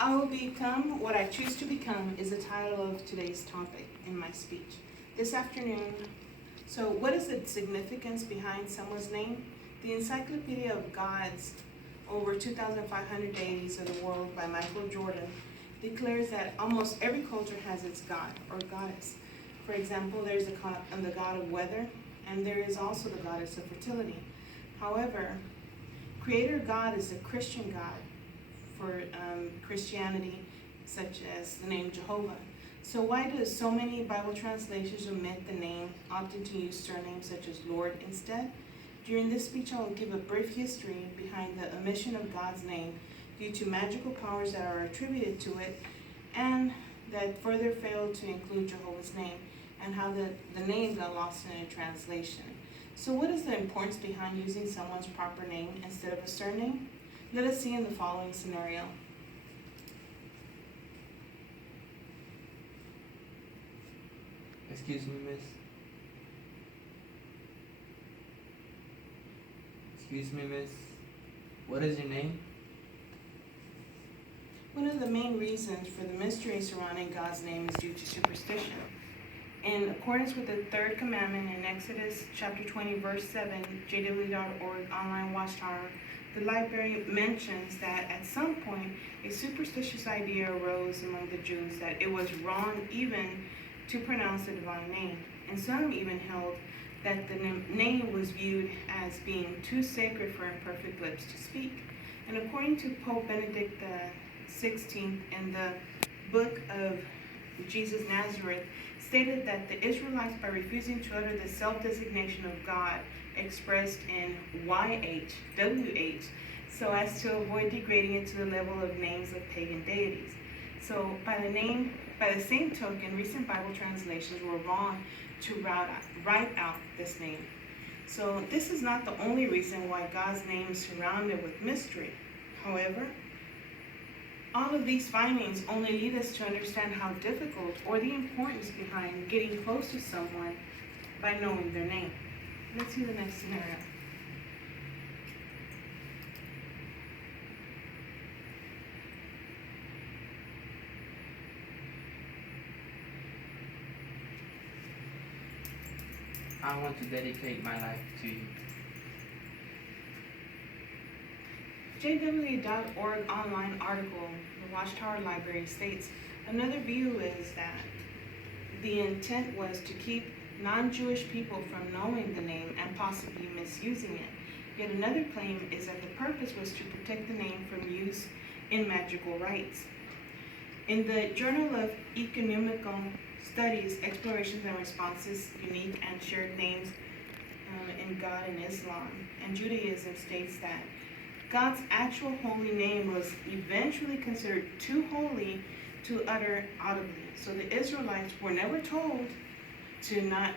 I will become what I choose to become is the title of today's topic in my speech. This afternoon, so what is the significance behind someone's name? The Encyclopedia of Gods, over 2,500 deities of the world by Michael Jordan, declares that almost every culture has its god or goddess. For example, there's the god of weather, and there is also the goddess of fertility. However, Creator God is a Christian God for Christianity, such as the name Jehovah. So why do so many Bible translations omit the name, opting to use surnames such as Lord instead? During this speech, I will give a brief history behind the omission of God's name due to magical powers that are attributed to it, and that further failed to include Jehovah's name, and how the name got lost in a translation. So what is the importance behind using someone's proper name instead of a surname? Let us see in the following scenario. Excuse me, miss. Excuse me, miss. What is your name? One of the main reasons for the mystery surrounding God's name is due to superstition. In accordance with the third commandment in Exodus chapter 20, verse 7, jw.org online watchtower, the library mentions that at some point a superstitious idea arose among the Jews that it was wrong even to pronounce the divine name, and some even held that the name was viewed as being too sacred for imperfect lips to speak. And according to Pope Benedict XVI in the book of Jesus Nazareth, stated that the Israelites, by refusing to utter the self-designation of God expressed in YH, WH, so as to avoid degrading it to the level of names of pagan deities. So by the same token, recent Bible translations were wrong to write out this name. So this is not the only reason why God's name is surrounded with mystery. However, all of these findings only lead us to understand how difficult or the importance behind getting close to someone by knowing their name. Let's see the next scenario. I want to dedicate my life to you. jw.org online article, the Watchtower Library states, another view is that the intent was to keep non-Jewish people from knowing the name and possibly misusing it. Yet another claim is that the purpose was to protect the name from use in magical rites. In the Journal of Economical Studies, Explorations and Responses, Unique and Shared Names in God and Islam and Judaism states that God's actual holy name was eventually considered too holy to utter audibly. So the Israelites were never told to not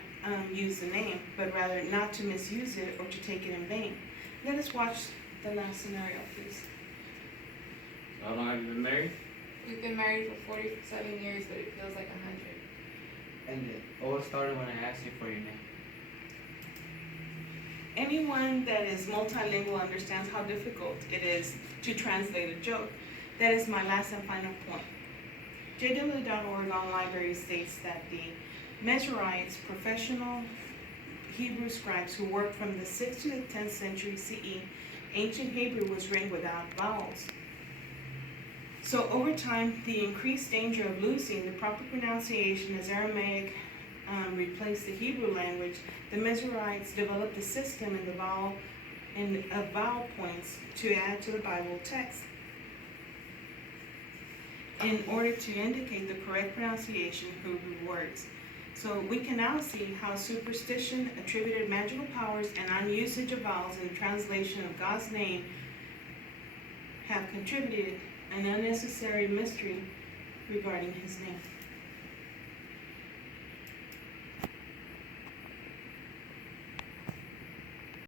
use the name, but rather not to misuse it or to take it in vain. Let us watch the last scenario, please. How long have you been married? We've been married for 47 years, but it feels like 100. And it all started when I asked you for your name. Anyone that is multilingual understands how difficult it is to translate a joke. That is my last and final point. jw.org on library states that the Mezerites, professional Hebrew scribes who worked from the 6th to the 10th century CE, ancient Hebrew was written without vowels. So over time, the increased danger of losing the proper pronunciation as Aramaic replaced the Hebrew language, the Mezerites developed a system in of vowel points to add to the Bible text in order to indicate the correct pronunciation of Hebrew words. So we can now see how superstition, attributed magical powers, and unusage of vowels in the translation of God's name have contributed an unnecessary mystery regarding his name.